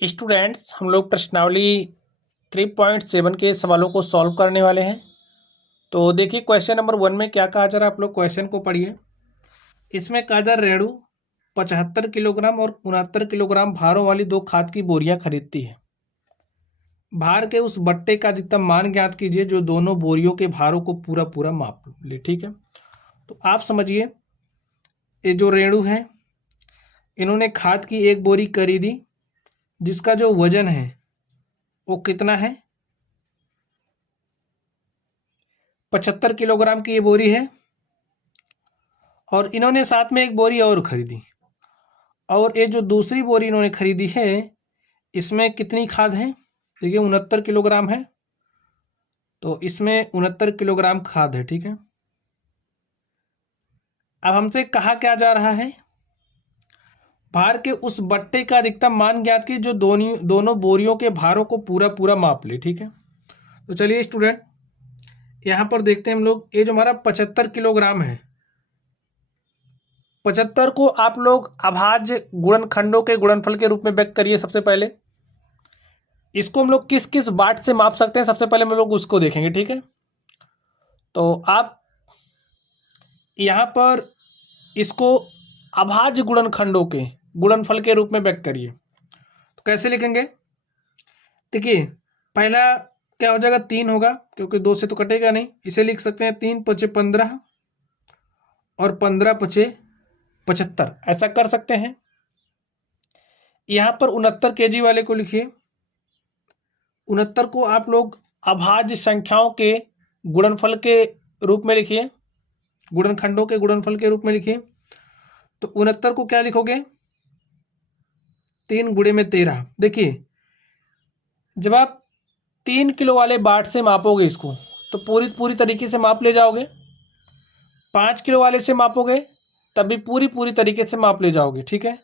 Students, हम लोग प्रश्नावली 3.7 के सवालों को सॉल्व करने वाले हैं। तो देखिए क्वेश्चन नंबर 1 में क्या कहा जा रहा है, आप लोग क्वेश्चन को पढ़िए। इसमें कहा जा रहा है रेणु 75 किलोग्राम और 69 किलोग्राम भारों वाली 2 खाद की बोरियां खरीदती है। भार के उस बट्टे का अधिकतम मान ज्ञात कीजिए जो दोनों बोरियों के भारों को पूरा पूरा माप ले। ठीक है, तो आप समझिए, ये जो रेणु है इन्होंने खाद की एक बोरी खरीदी जिसका जो वजन है वो कितना है, 75 किलोग्राम की ये बोरी है। और इन्होंने साथ में एक बोरी और खरीदी, और ये जो दूसरी बोरी इन्होंने खरीदी है इसमें कितनी खाद है, देखिए 69 किलोग्राम है, तो इसमें 69 किलोग्राम खाद है। ठीक है, अब हमसे कहा क्या जा रहा है, भार के उस बट्टे का अधिकतम मान ज्ञात की जो दोनों बोरियों के भारों को पूरा पूरा माप ले। ठीक है, तो चलिए स्टूडेंट यहां पर देखते हैं हम लोग, ये जो हमारा 75 किलोग्राम है, 75 को आप लोग अभाज्य गुणनखंडों के गुणनफल के रूप में व्यक्त करिए। सबसे पहले इसको हम लोग किस किस बाट से माप सकते हैं, सबसे पहले हम लोग उसको देखेंगे। ठीक है, तो आप यहाँ पर इसको अभाज्य गुणनखंडों के गुणनफल के रूप में व्यक्त करिए। तो कैसे लिखेंगे, देखिए पहला क्या हो जाएगा, 3 होगा क्योंकि 2 से तो कटेगा नहीं, इसे लिख सकते हैं 3 × 5 = 15 और 15 × 5 = 75, ऐसा कर सकते हैं। यहाँ पर 69 kg वाले को लिखिए, 69 को आप लोग अभाज्य संख्याओं के गुणनफल के रूप में लिखिए, गुणनखंडों के गुणनफल के रूप में लिखिए। तो 69 को क्या लिखोगे, 3 × 13। देखिए जब आप 3 किलो वाले बाट से मापोगे इसको तो पूरी तरीके से माप ले जाओगे, 5 किलो वाले से मापोगे तब भी पूरी तरीके से माप ले जाओगे। ठीक है,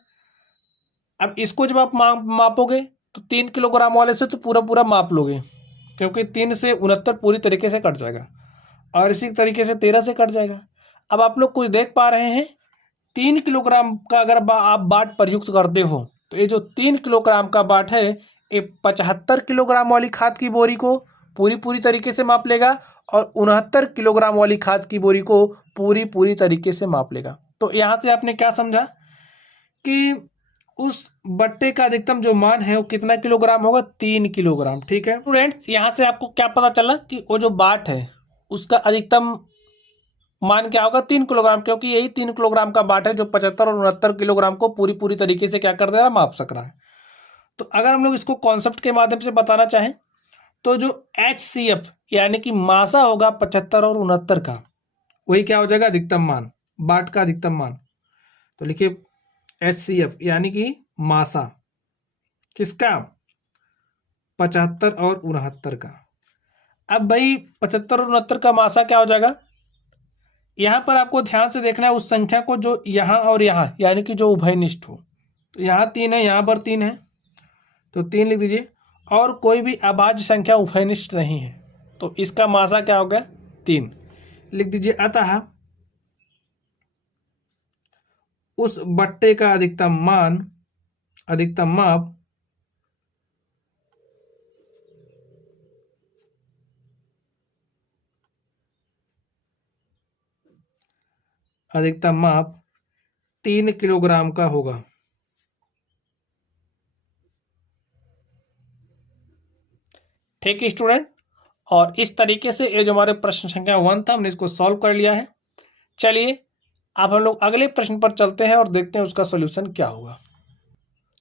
अब इसको जब आप मापोगे तो 3 किलोग्राम वाले से तो पूरा माप लोगे, क्योंकि 3 से 69 पूरी तरीके से कट जाएगा, और इसी तरीके से 13 से कट जाएगा। अब आप लोग कुछ देख पा रहे हैं, 3 किलोग्राम का अगर आप बाट प्रयुक्त करते हो तो ये जो 3 किलोग्राम का बाट है ये 75 किलोग्राम वाली खाद की बोरी को पूरी तरीके से माप लेगा, और 69 किलोग्राम वाली खाद की बोरी को पूरी तरीके से माप लेगा। तो यहाँ से आपने क्या समझा कि उस बट्टे का अधिकतम जो मान है वो कितना किलोग्राम होगा, 3 किलोग्राम। ठीक है स्टूडेंट्स, यहाँ से आपको क्या पता चला कि वो जो बाट है उसका अधिकतम मान क्या होगा, 3 किलोग्राम, क्योंकि यही 3 किलोग्राम का बाट है जो 75 और 69 किलोग्राम को पूरी तरीके से क्या कर दे रहा है, माप सक रहा है। तो अगर हम लोग इसको कॉन्सेप्ट के माध्यम से बताना चाहें तो जो HCF यानी कि मासा होगा 75 और 69 का, वही क्या हो जाएगा, अधिकतम मान, बाट का अधिकतम मान। तो लिखिए HCF यानी कि मासा किसका, 75 और 69 का। अब भाई 75 और 69 का मासा क्या हो जाएगा, यहाँ पर आपको ध्यान से देखना है उस संख्या को जो यहाँ और यहाँ यानी कि जो उभयनिष्ठ हो। तो यहाँ 3 है, यहाँ पर 3 है, तो 3 लिख दीजिए, और कोई भी अभाज्य संख्या उभयनिष्ठ नहीं है, तो इसका मासा क्या हो गया, 3 लिख दीजिए। अतः उस बट्टे का अधिकतम मान, अधिकतम माप अधिकतम माप 3 किलोग्राम का होगा। ठीक है स्टूडेंट, और इस तरीके से ये जो हमारे प्रश्न संख्या 1 था हमने इसको सॉल्व कर लिया है। चलिए अब हम लोग अगले प्रश्न पर चलते हैं और देखते हैं उसका सॉल्यूशन क्या होगा।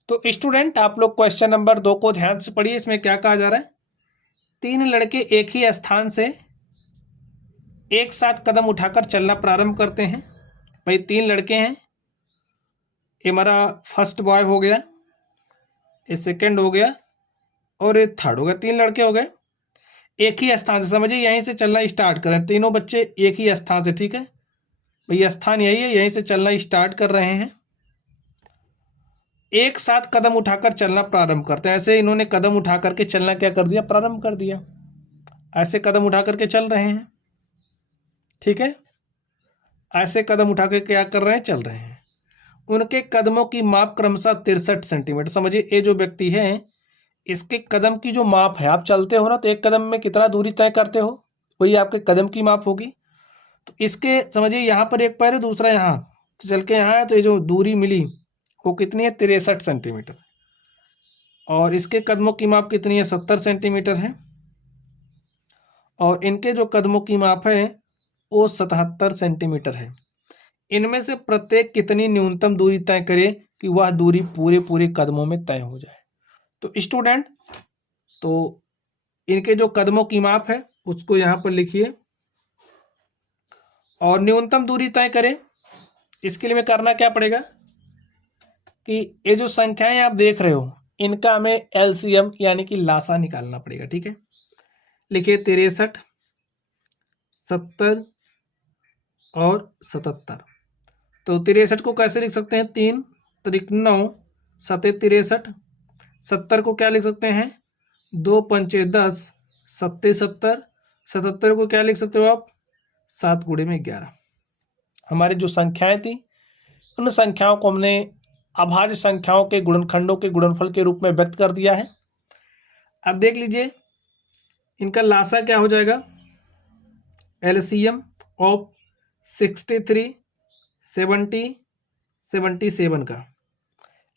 तो स्टूडेंट आप लोग क्वेश्चन नंबर 2 को ध्यान से पढ़िए। इसमें क्या कहा जा रहा है, 3 लड़के एक ही स्थान से एक साथ कदम उठाकर चलना प्रारंभ करते हैं। भाई 3 लड़के हैं, ये हमारा फर्स्ट बॉय हो गया, ये सेकंड हो गया और ये थर्ड हो गया, 3 लड़के हो गए। एक ही स्थान से, समझिए यहीं से चलना स्टार्ट करें, तीनों बच्चे एक ही स्थान से। ठीक है भैया, स्थान यही है, यहीं से चलना स्टार्ट कर रहे हैं, एक साथ कदम उठाकर चलना प्रारंभ करते हैं। ऐसे इन्होंने कदम उठा करके चलना क्या कर दिया, प्रारंभ कर दिया, ऐसे कदम उठा करके चल रहे हैं। ठीक है, ऐसे कदम उठा के क्या कर रहे हैं, चल रहे हैं। उनके कदमों की माप क्रमशः 63 सेंटीमीटर। समझिए ये जो व्यक्ति है इसके कदम की जो माप है, आप चलते हो ना तो एक कदम में कितना दूरी तय करते हो, वही आपके कदम की माप होगी। तो इसके समझिए यहाँ पर एक पैर है, दूसरा यहाँ, तो चल के यहाँ है, तो ये जो दूरी मिली वो कितनी है, 63 सेंटीमीटर। और इसके कदमों की माप कितनी है, 70 सेंटीमीटर है। और इनके जो कदमों की माप है वो 77 सेंटीमीटर है। इनमें से प्रत्येक कितनी न्यूनतम दूरी तय करे कि वह दूरी पूरे पूरे कदमों में तय हो जाए। तो स्टूडेंट, तो इनके जो कदमों की माप है उसको यहाँ पर लिखिए और न्यूनतम दूरी तय करें। इसके लिए में करना क्या पड़ेगा कि ये जो संख्याएं आप देख रहे हो इनका हमें एलसीएम यानी कि लासा निकालना पड़ेगा। ठीक है, लिखिए 63, 70 और 77। तो 63 को कैसे लिख सकते हैं, 3 त्रिक 9, 7 63। 70 को क्या लिख सकते हैं, 2 पंचे 10, 7 70। 77 को क्या लिख सकते हो आप, 7 गुणे में 11। हमारी जो संख्याएं थी उन संख्याओं को हमने अभाज्य संख्याओं के गुणनखंडों के गुणनफल के रूप में व्यक्त कर दिया है। अब देख लीजिए इनका लासा क्या हो जाएगा, एलसीएम ऑफ 63, 70, 77 का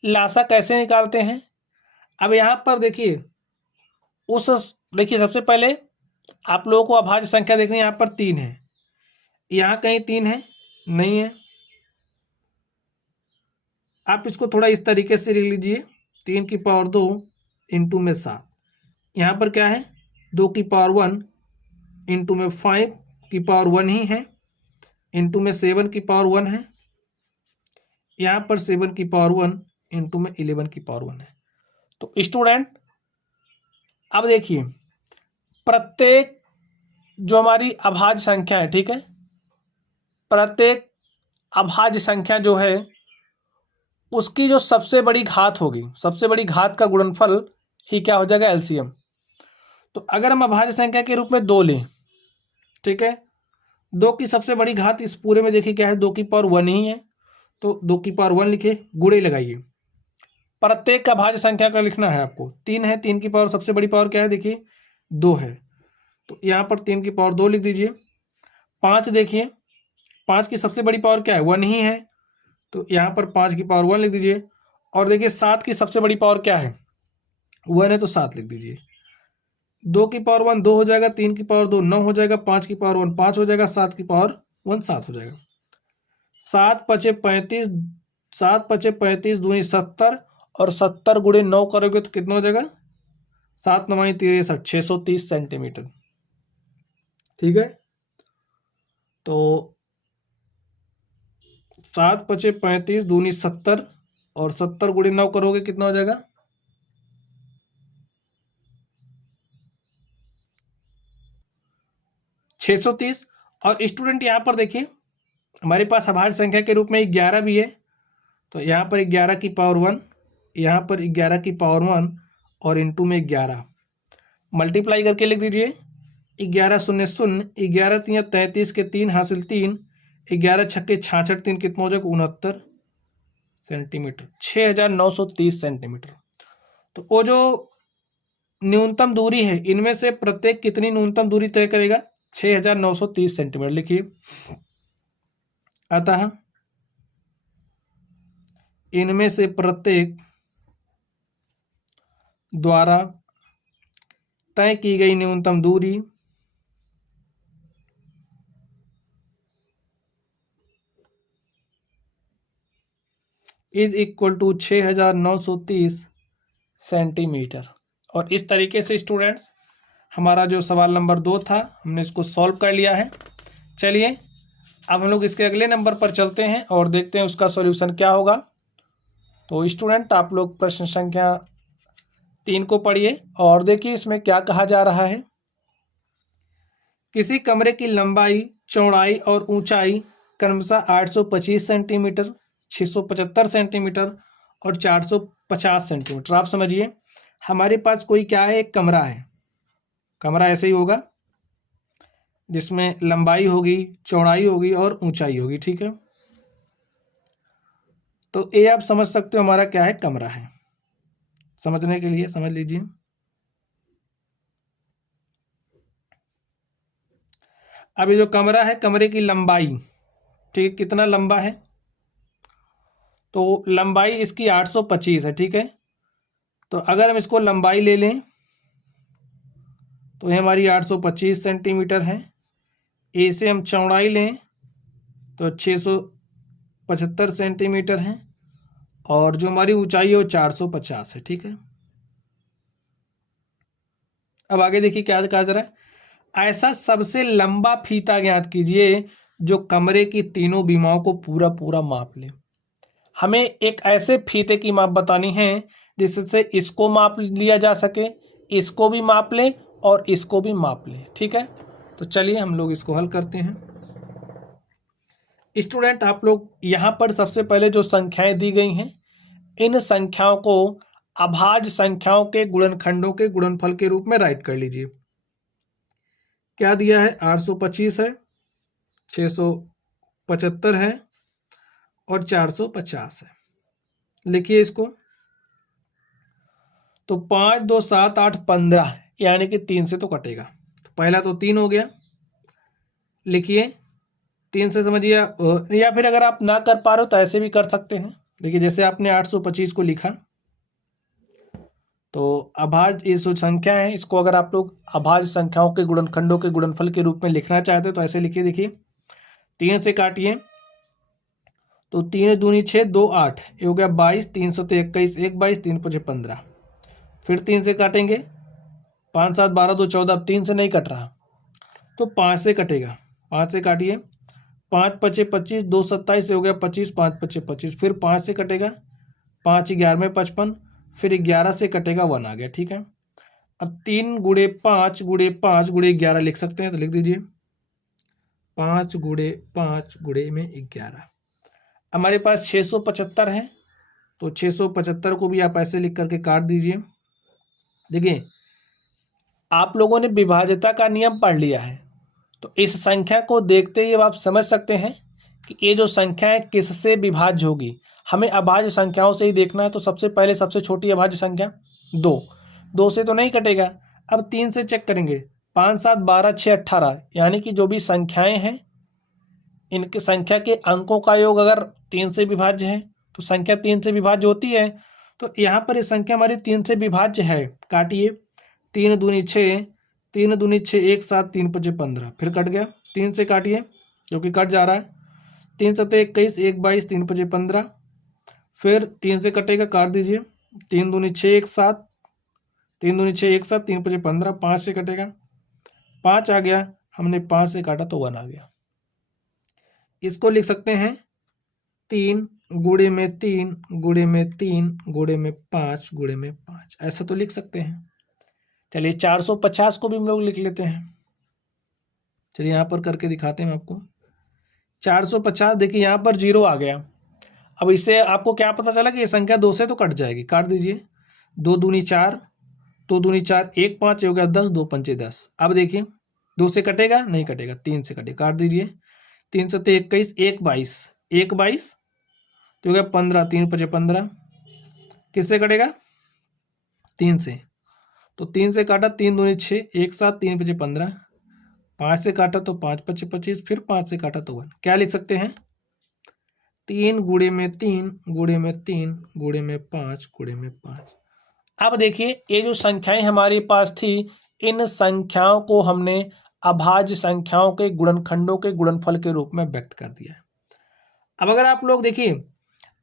लासा कैसे निकालते हैं। अब यहाँ पर देखिए देखिए सबसे पहले आप लोगों को अभाज्य संख्या देखनी है। यहाँ पर 3 है, यहाँ कहीं 3 है नहीं है। आप इसको थोड़ा इस तरीके से लिख लीजिए, 3 की पावर 2 इंटू में 7। यहाँ पर क्या है, 2 की पावर 1 इंटू में 5 की पावर 1 ही है, इंटू में 7 की पावर 1 है। यहाँ पर 7 की पावर 1 इंटू में 11 की पावर 1 है। तो स्टूडेंट अब देखिए प्रत्येक जो हमारी अभाज्य संख्या है, ठीक है, प्रत्येक अभाज्य संख्या जो है उसकी जो सबसे बड़ी घात होगी, सबसे बड़ी घात का गुणनफल ही क्या हो जाएगा, एलसीएम। तो अगर हम अभाज्य संख्या के रूप में 2 लें, ठीक है, 2 की सबसे बड़ी घात इस पूरे में देखिए क्या है, 2 की पावर 1 ही है। तो 2 की पावर 1 लिखे, गुणे लगाइए। प्रत्येक का अभाज्य संख्या का लिखना है आपको। 3 है, 3 की पावर सबसे बड़ी पावर क्या है, देखिए 2 है, तो यहाँ पर 3 की पावर 2 लिख दीजिए। 5 देखिए, 5 की सबसे बड़ी पावर क्या है, 1 ही है, तो यहाँ पर 5 की पावर 1 लिख दीजिए। और देखिए 7 की सबसे बड़ी पावर क्या है, 1 है, तो 7 लिख दीजिए। 2 की पावर 1 2 हो जाएगा, 3 की पावर 2 9 हो जाएगा, 5 की पावर 1 5 हो जाएगा, 7 की पावर 1 7 हो जाएगा। 7 पचे 35, 7 पचे 35 दूनी 70 और 70 गुणे 9 करोगे तो कितना हो जाएगा, 7 9 63, 630 सेंटीमीटर। ठीक है, तो 7 पचे 35 दूनी 70 और 70 गुणे 9 करोगे कितना हो जाएगा, 630। और स्टूडेंट यहाँ पर देखिए हमारे पास अभाज्य संख्या के रूप में 11 भी है, तो यहाँ पर 11 की पावर 1, यहाँ पर 11 की पावर 1 और इंटू में 11 मल्टीप्लाई करके लिख दीजिए। 11 शून्य शून्य, 11 3 33 के 3 हासिल 3, 11 छक्के 66 3 कितना हो जाएगा, 69 सेंटीमीटर, 6930 सेंटीमीटर। तो वो जो न्यूनतम दूरी है इनमें से प्रत्येक कितनी न्यूनतम दूरी तय करेगा, 6930 सेंटीमीटर लिखिए। अतः इनमें से प्रत्येक द्वारा तय की गई न्यूनतम दूरी इज इक्वल टू 6930 सेंटीमीटर। और इस तरीके से स्टूडेंट्स हमारा जो सवाल नंबर 2 था हमने इसको सॉल्व कर लिया है। चलिए अब हम लोग इसके अगले नंबर पर चलते हैं और देखते हैं उसका सॉल्यूशन क्या होगा। तो स्टूडेंट आप लोग प्रश्न संख्या 3 को पढ़िए और देखिए इसमें क्या कहा जा रहा है। किसी कमरे की लंबाई, चौड़ाई और ऊंचाई क्रमशः 825 सेंटीमीटर, 675 सेंटीमीटर और 450 सेंटीमीटर। आप समझिए हमारे पास कोई क्या है, एक कमरा है। कमरा ऐसे ही होगा जिसमें लंबाई होगी, चौड़ाई होगी और ऊंचाई होगी। ठीक है, तो ए आप समझ सकते हो हमारा क्या है, कमरा है। समझने के लिए समझ लीजिए। अब ये जो कमरा है, कमरे की लंबाई, ठीक, कितना लंबा है, तो लंबाई इसकी 825 है, ठीक है। तो अगर हम इसको लंबाई ले लें तो ये हमारी 825 सेंटीमीटर है। ए से हम चौड़ाई लें तो 675 सेंटीमीटर है, और जो हमारी ऊंचाई है वो 450 है, ठीक है। अब आगे देखिए क्या कहा जा रहा है, ऐसा सबसे लंबा फीता ज्ञात कीजिए जो कमरे की तीनों बीमाओं को पूरा पूरा माप ले। हमें एक ऐसे फीते की माप बतानी है जिससे इसको माप लिया जा सके, इसको भी माप ले और इसको भी माप ले, ठीक है। तो चलिए हम लोग इसको हल करते हैं। स्टूडेंट, आप लोग यहाँ पर सबसे पहले जो संख्याएं दी गई हैं, इन संख्याओं को अभाज्य संख्याओं के गुणनखंडों के गुणनफल के रूप में राइट कर लीजिए। क्या दिया है, 825 है, 675 है और 450 है। लिखिए इसको। तो 5 2 7 8 15, यानी कि 3 से तो कटेगा। तो पहला तो 3 हो गया, लिखिए 3 से समझिए। या फिर अगर आप ना कर पा रहे हो तो ऐसे भी कर सकते हैं। देखिए जैसे आपने 825 को लिखा, तो अभाज्य ये जो संख्या है इसको अगर आप लोग अभाज्य संख्याओं के गुणनखंडों के गुणनफल के रूप में लिखना चाहते हो तो ऐसे लिखिए। देखिए 3 से काटिए तो 3 दूनी 6 2 8, ये हो गया 22, 3 7 21, 1 22, 3 5 15। फिर 3 से काटेंगे, 5 7 12 2 14, अब 3 से नहीं कट रहा तो 5 से कटेगा। 5 से काटिए, 5 5 25, 2 27, हो गया 25, 5 5 25। फिर 5 से कटेगा, 5 11 55, फिर 11 से कटेगा 1 आ गया, ठीक है। अब 3 गुणे 5 गुणे 5 गुणे 11 लिख सकते हैं, तो लिख दीजिए 5 गुणे 5 गुणे में 11। हमारे पास 675 है, तो 675 को भी आप ऐसे लिख करके काट दीजिए। देखिए आप लोगों ने विभाज्यता का नियम पढ़ लिया है, तो इस संख्या को देखते ही अब आप समझ सकते हैं कि ये जो संख्या है किससे विभाज्य होगी। हमें अभाज्य संख्याओं से ही देखना है, तो सबसे पहले सबसे छोटी अभाज्य संख्या 2, 2 से तो नहीं कटेगा। अब 3 से चेक करेंगे, 5 7 12 6 18, यानी कि जो भी संख्याएं हैं इनके संख्या के अंकों का योग अगर 3 से विभाज्य है तो संख्या 3 से विभाज्य होती है। तो यहाँ पर ये संख्या हमारी 3 से विभाज्य है। काटिए, 3 दूनी 6, 3 दूनी 6, 1 7, 3 5 15, फिर कट गया। 3 से काटिए जो कि कट जा रहा है, 3 7 21, 1 22, 3 5 15, फिर 3 से कटेगा, काट दीजिए। 3 दूनी 6 1 7, 3 दूनी 6 1 7, 3 5 15, 5 से कटेगा, 5 आ गया, हमने 5 से काटा तो 1 आ गया। इसको लिख सकते हैं 3 गुणे में 3 गुणे में 3 गुणे में 5 गुणे में 5, ऐसा तो लिख सकते हैं। चलिए 450 को भी हम लोग लिख लेते हैं। चलिए यहाँ पर करके दिखाते हैं आपको। 450, देखिए यहाँ पर 0 आ गया। अब इससे आपको क्या पता चला कि ये संख्या 2 से तो कट जाएगी। काट दीजिए, 2 दूनी 4, 2 दूनी 4, 1 5, हो गया 10, 2 पंचे 10। अब देखिए 2 से कटेगा, नहीं कटेगा, 3 से कटेगा, काट दीजिए। 3 7 21, 1 22, 1 22, तो हो गया 15, 3 5 15, किससे कटेगा, 3 से। तो 3 से काटा, 3 दूनी 6, 1 7, 3 5 15, 5 से काटा तो 5 5 25, फिर 5 से काटा तो 1। क्या लिख सकते हैं, 3 गुणे में 3 गुणे में 3 गुणे में 5 गुणे में 5। अब देखिए ये जो संख्याएं हमारे पास थी, इन संख्याओं को हमने अभाज्य संख्याओं के गुणनखंडों के गुणनफल के रूप में व्यक्त कर दिया है। अब अगर आप लोग देखिए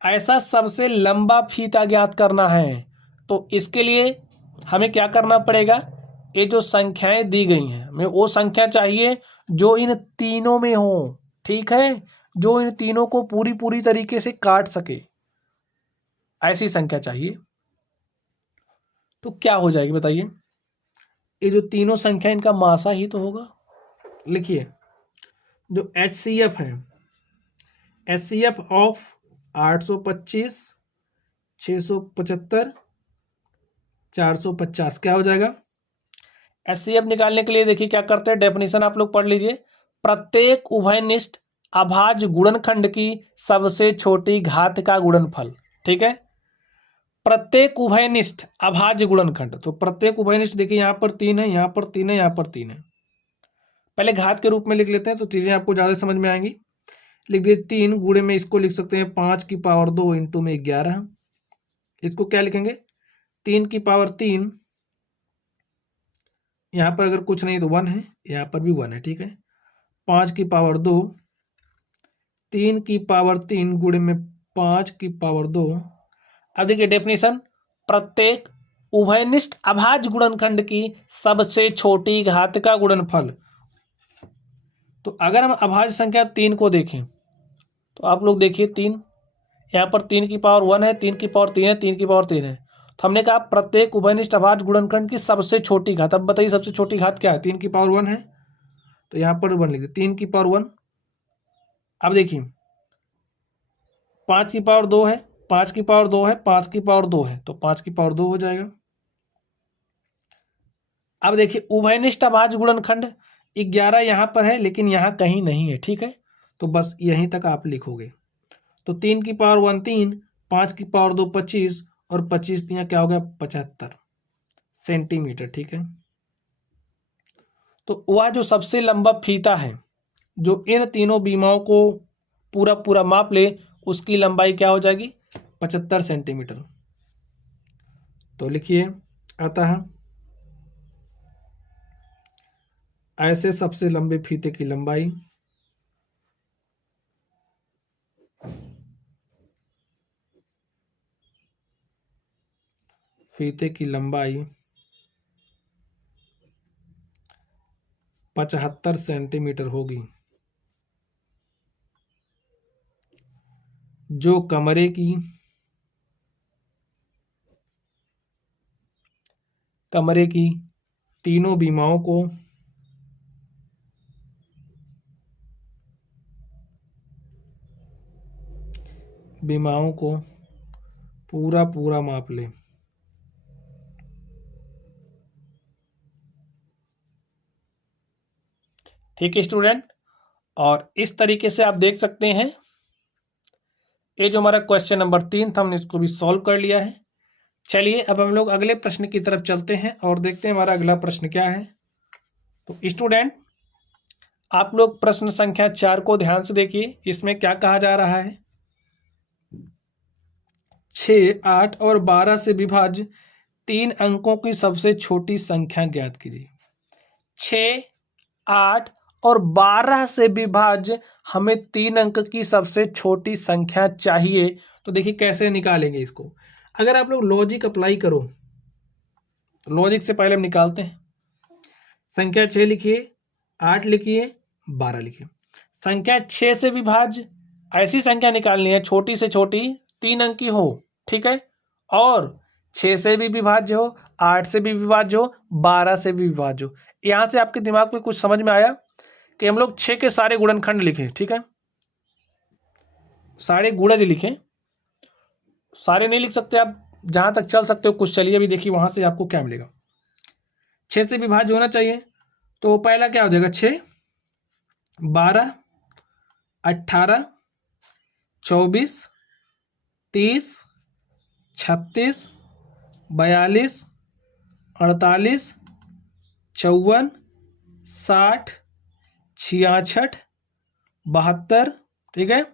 ऐसा सबसे लंबा फीता ज्ञात करना है तो इसके लिए हमें क्या करना पड़ेगा, ये जो संख्याएं दी गई हैं हमें वो संख्या चाहिए जो इन तीनों में हो, ठीक है, जो इन तीनों को पूरी पूरी तरीके से काट सके, ऐसी संख्या चाहिए। तो क्या हो जाएगी बताइए, ये जो तीनों संख्या इनका मासा ही तो होगा। लिखिए जो HCF है, HCF ऑफ 825, 675, 450 क्या हो जाएगा। HCF निकालने के लिए देखिए क्या करते हैं, डेफिनेशन आप लोग पढ़ लीजिए। प्रत्येक उभयनिष्ठ अभाज्य गुणनखंड की सबसे छोटी घात का गुणनफल। ठीक है, प्रत्येक उभयनिष्ठ अभाज्य गुणनखंड, तो प्रत्येक उभयनिष्ठ देखिए यहाँ पर 3 है, यहाँ पर 3 है, यहाँ पर 3 है। पहले घात के रूप में लिख लेते हैं तो चीजें आपको ज्यादा समझ में आएंगी। लिख दिए 3 गुणे में इसको लिख सकते हैं 5 की पावर 2 इंटू में 11। इसको क्या लिखेंगे 3 की पावर 3, यहाँ पर अगर कुछ नहीं तो 1 है, यहाँ पर भी 1 है। ठीक है, 5 की पावर 2, 3 की पावर 3 गुणे में 5 की पावर 2। अब देखिए डेफिनेशन, प्रत्येक उभयनिष्ठ अभाज्य गुणनखंड की सबसे छोटी घात का गुणनफल। तो अगर हम अभाज्य संख्या 3 को देखें तो आप लोग देखिए 3, यहाँ पर 3 की पावर 1 है, 3 की पावर 3 है, 3 की पावर 3 है। तो हमने कहा प्रत्येक उभयनिष्ठ अभाज्य गुणनखंड की सबसे छोटी घात। अब बताइए सबसे छोटी घात क्या है, 3 की पावर 1 है तो यहाँ पर 1 लिख दिए, 3 की पावर 1। अब देखिए 5 की पावर 2 है, 5 की पावर 2 है, 5 की पावर 2 है, तो 5 की पावर 2 हो जाएगा। अब देखिए उभयनिष्ठ अभाज्य गुणनखंड 11 यहाँ पर है लेकिन यहाँ कहीं नहीं है। ठीक है, तो बस यहीं तक आप लिखोगे। तो 3 की पावर 1 3, 5 की पावर 2 25 और 25 यहाँ क्या हो गया 75 सेंटीमीटर। ठीक है, तो वह जो सबसे लंबा फीता है जो इन तीनों बीमाओं को पूरा पूरा माप ले, उसकी लंबाई क्या हो जाएगी 75 सेंटीमीटर। तो लिखिए आता है ऐसे सबसे लंबे फीते की लंबाई फीते की लंबाई 75 सेंटीमीटर होगी, जो कमरे की तीनों बीमाओं को पूरा पूरा माप ले। ठीक है स्टूडेंट, और इस तरीके से आप देख सकते हैं ये जो हमारा क्वेश्चन नंबर 3 था हमने इसको भी सॉल्व कर लिया है। चलिए अब हम लोग अगले प्रश्न की तरफ चलते हैं और देखते हैं हमारा अगला प्रश्न क्या है। तो स्टूडेंट आप लोग प्रश्न संख्या 4 को ध्यान से देखिए, इसमें क्या कहा जा रहा है, 6, 8 और 12 से विभाज्य 3 अंकों की सबसे छोटी संख्या ज्ञात कीजिए। 6, 8 और 12 से विभाज्य हमें 3 अंक की सबसे छोटी संख्या चाहिए। तो देखिए कैसे निकालेंगे इसको। अगर आप लोग लॉजिक अप्लाई करो, लॉजिक से पहले हम निकालते हैं। संख्या 6 लिखिए, 8 लिखिए, 12 लिखिए। संख्या 6 से विभाज्य ऐसी संख्या निकालनी है छोटी से छोटी 3 अंक की हो। ठीक है, और 6 से भी विभाज्य हो, 8 से भी विभाज्य हो, 12 से भी विभाज्य हो। यहाँ से आपके दिमाग में कुछ समझ में आया कि हम लोग 6 के सारे गुणनखंड लिखें। ठीक है, सारे गुणज लिखें, सारे नहीं लिख सकते आप, जहां तक चल सकते हो कुछ चलिए। अभी देखिए वहां से आपको क्या मिलेगा, 6 से विभाज्य होना चाहिए। तो पहला क्या हो जाएगा 6, 12, 18, 24, 30, 36, 42, 48, 54, 60, 66, 72, ठीक है,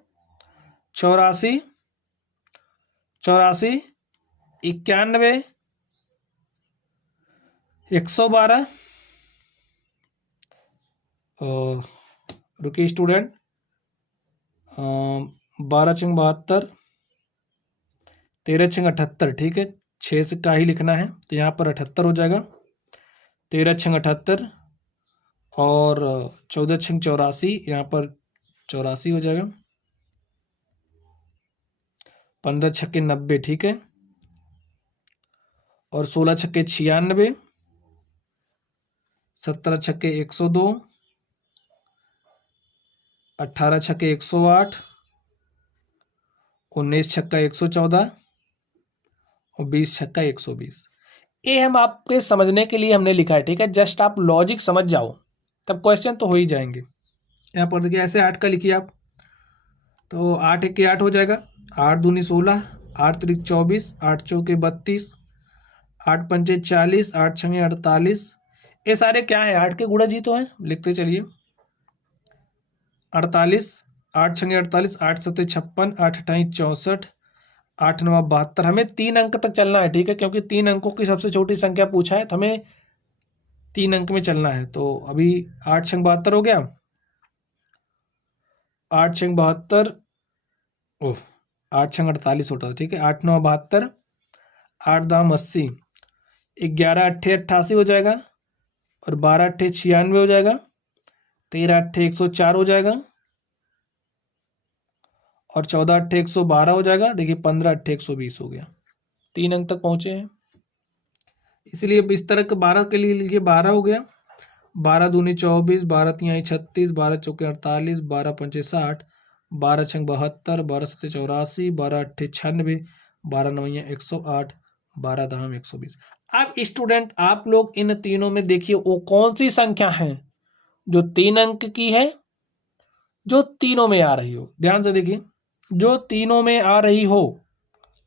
84, 91, 112, रुकिए स्टूडेंट, 12 छंग 72, 13 छंग 78। ठीक है, 6 से का ही लिखना है तो यहाँ पर 78 हो जाएगा, 13 छंग 78 और 14 छंग 84, यहाँ पर 84 हो जाएगा, 15 छक्के 90। ठीक है, और 16 छक्के 96, 17 छक्के 102, 18 छक्के 108, 19 छक्का 114 और 20 छक्का 120। ये हम आपके समझने के लिए हमने लिखा है। ठीक है, जस्ट आप लॉजिक समझ जाओ तब क्वेश्चन तो हो ही जाएंगे। यहाँ पर देखिए ऐसे 8 का लिखिए आप, तो 8 1 के 8 हो जाएगा, 8 दूनी 16, 8 त्रिक 24, 8 चौके 32, 8 पंचे 40, 8 छंगे 48। ये सारे क्या है, 8 के गुणज ही तो हैं, लिखते चलिए। 48, 8 छंगे 48, 8 सत्ते 56, 8 अठाई 64, 8 नवा 72। हमें 3 अंक तक चलना है, ठीक है, क्योंकि 3 अंकों की सबसे छोटी संख्या पूछा है, तो हमें 3 अंक में चलना है। तो अभी 8 छंग 72 हो गया, 8 छंग 72, ओह 8 छंग 48 होता था, ठीक है। 8 नवा 72, 8 दाम 80, 11 अट्ठे 88 हो जाएगा, और 12 अट्ठे 96 हो जाएगा, 13 अट्ठे 104 हो जाएगा, और 14 अट्ठे 112 हो जाएगा। देखिए 15 अट्ठे 120 हो गया, 3 अंक तक पहुंचे हैं। इसलिए इस तरह के 12 के लिए लीजिए, 12 हो गया, 12 दूनी 24, 12 तिहाई 36, 12 चौके 48, 12 पंचे 60, 12 छंग 72, 12 सत्ते 84, 12 अट्ठे 96, 12 नवैया 108, 12 दहम 120। अब स्टूडेंट आप लोग इन तीनों में देखिए वो कौन सी संख्या है जो 3 अंक की है, जो तीनों में आ रही हो। ध्यान से देखिए, जो तीनों में आ रही हो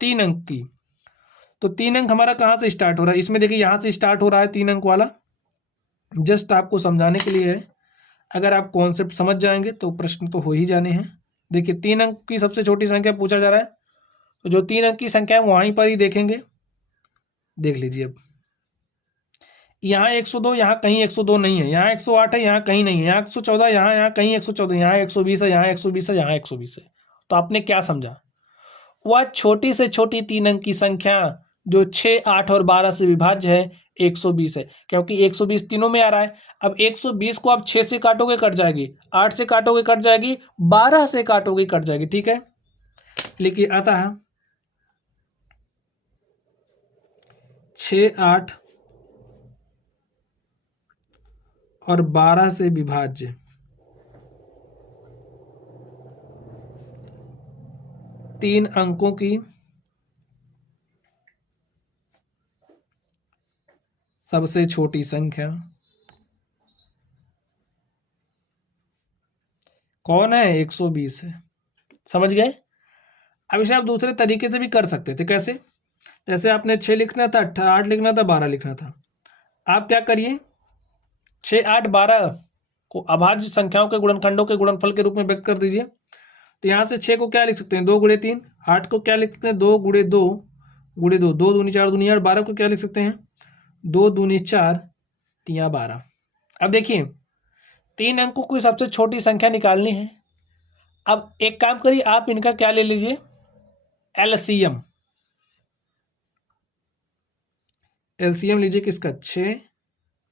3 अंक की, तो 3 अंक हमारा कहाँ से स्टार्ट हो रहा है, इसमें देखिए यहाँ से स्टार्ट हो रहा है 3 अंक वाला। जस्ट आपको समझाने के लिए है, अगर आप कॉन्सेप्ट समझ जाएंगे तो प्रश्न तो हो ही जाने हैं। देखिए 3 अंक की सबसे छोटी संख्या पूछा जा रहा है, तो जो 3 अंक की संख्या है वहीं पर ही देखेंगे। देख लीजिए, अब यहाँ 102, यहाँ कहीं 102 नहीं है, यहाँ 108 है, यहाँ कहीं नहीं है, यहाँ 114, यहाँ कहीं 114, यहाँ 120 है, यहाँ 120 है, यहाँ 120 है। तो आपने क्या समझा, वह छोटी से छोटी 3 अंक की संख्या जो 6, 8 और 12 से विभाज्य है 120 है, क्योंकि 120 तीनों में आ रहा है। अब 120 को आप 6 से काटोगे कट जाएगी, 8 से काटोगे कट जाएगी, 12 से काटोगे कट जाएगी, ठीक है। लिखिए अतः 6, 8 और 12 से विभाज्य 3 अंकों की सबसे छोटी संख्या कौन है, 120 है। समझ गए। अब इसे आप दूसरे तरीके से भी कर सकते थे। कैसे, जैसे आपने 6 लिखना था, 8 लिखना था, 12 लिखना था। आप क्या करिए, 6, 8, 12 को अभाज्य संख्याओं के गुणनखंडों के गुणनफल के रूप में व्यक्त कर दीजिए। तो यहाँ से 6 को क्या लिख सकते हैं, 2 गुणे 3। 8 को क्या लिख सकते हैं, 2 गुणे 2 गुणे 2, 2 दूनी 4 दूनी 8। 12 को क्या लिख सकते हैं, 2 दूनी 4 तिया 12। अब देखिए 3 अंकों की सबसे छोटी संख्या निकालनी है। अब एक काम करिए, आप इनका क्या ले लीजिए, एलसीएम। एलसीएम लीजिए किसका, 6,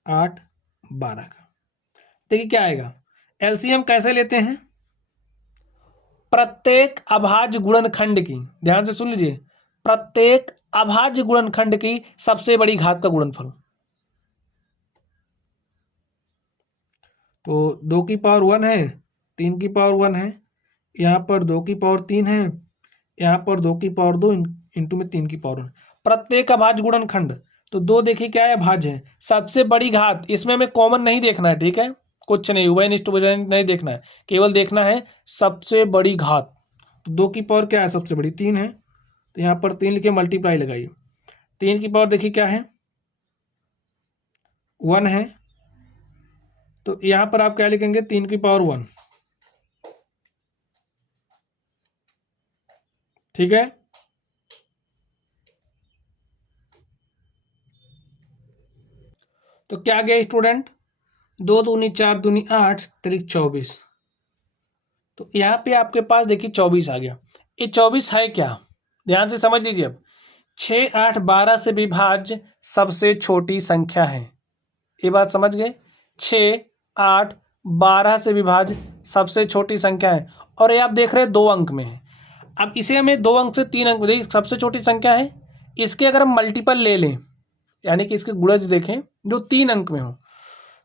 8, 12 का। देखिए क्या आएगा, एलसीएम कैसे लेते हैं, प्रत्येक अभाज्य गुणनखंड की, ध्यान से सुन लीजिए, प्रत्येक अभाज्य गुणनखंड की सबसे बड़ी घात का गुणनफल। तो 2 की पावर 1 है, 3 की पावर 1 है, यहाँ पर 2 की पावर 3 है, यहाँ पर 2 की पावर 2 इंटू में 3 की पावर 1। प्रत्येक अभाज्य गुणनखंड, तो 2 देखिए क्या है, भाज्य है, सबसे बड़ी घात। इसमें हमें कॉमन नहीं देखना है, ठीक है, कुछ नहीं उभयनिष्ठ नहीं देखना है, केवल देखना है सबसे बड़ी घात। तो 2 की पावर क्या है, सबसे बड़ी 3 है, तो यहाँ पर 3 लिखे, मल्टीप्लाई लगाइए। 3 की पावर देखिए क्या है, 1 है, तो यहाँ पर आप क्या लिखेंगे, 3 की पावर 1, ठीक है। तो क्या आ गया स्टूडेंट, 2 दूनी 4 दूनी 8 त्रिक 24। तो यहाँ पे आपके पास देखिए 24 आ गया। ये 24 है क्या, ध्यान से समझ लीजिए। अब 6, 8, 12 से विभाज्य सबसे छोटी संख्या है, ये बात समझ गए। 6, 8, 12 से विभाज्य सबसे छोटी संख्या है, और ये आप देख रहे हैं 2 अंक में है। अब इसे हमें 2 अंक से 3 अंक, देखिए सबसे छोटी संख्या है, इसके अगर हम मल्टीपल ले लें, यानी कि इसके गुणज देखें जो 3 अंक में हो,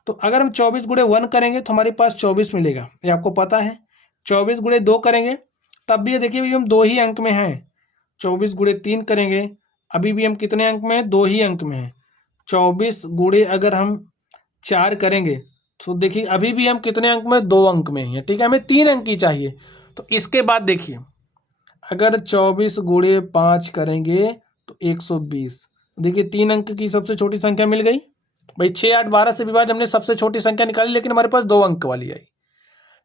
तो अगर हम 24 गुणे 1 करेंगे तो हमारे पास 24 मिलेगा, ये आपको पता है। 24 गुणे 2 करेंगे तब भी ये देखिए भी हम 2 ही अंक में हैं। 24 गुणे 3 करेंगे अभी भी हम कितने अंक में हैं, 2 ही अंक में हैं। 24 गुणे अगर हम 4 करेंगे तो देखिए अभी भी हम कितने अंक में, 2 अंक में हैं, ठीक है। हमें 3 अंक की चाहिए, तो इसके बाद देखिए, अगर 24 गुणे 5 करेंगे तो 120। देखिए 3 अंक की सबसे छोटी संख्या मिल गई भाई। 6, 8, 12 से विभाज्य हमने सबसे छोटी संख्या निकाली, लेकिन हमारे पास 2 अंक वाली आई।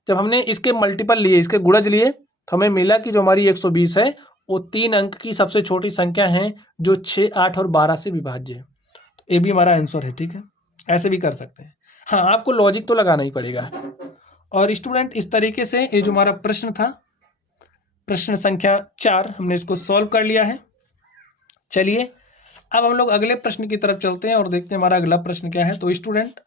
जब हमने इसके मल्टीपल लिए, इसके गुणज लिए, तो हमें मिला कि जो हमारी 120 है वो 3 अंक की सबसे छोटी संख्या है जो 6, 8 और 12 से विभाज्य है। तो ये भी हमारा आंसर है। ठीक है, ऐसे भी कर सकते हैं। हाँ, आपको लॉजिक तो लगाना ही पड़ेगा। और स्टूडेंट, इस तरीके से ये जो हमारा प्रश्न था, प्रश्न संख्या 4, हमने इसको सॉल्व कर लिया है। चलिए अब हम लोग अगले प्रश्न की तरफ चलते हैं और देखते हैं हमारा अगला प्रश्न क्या है। तो स्टूडेंट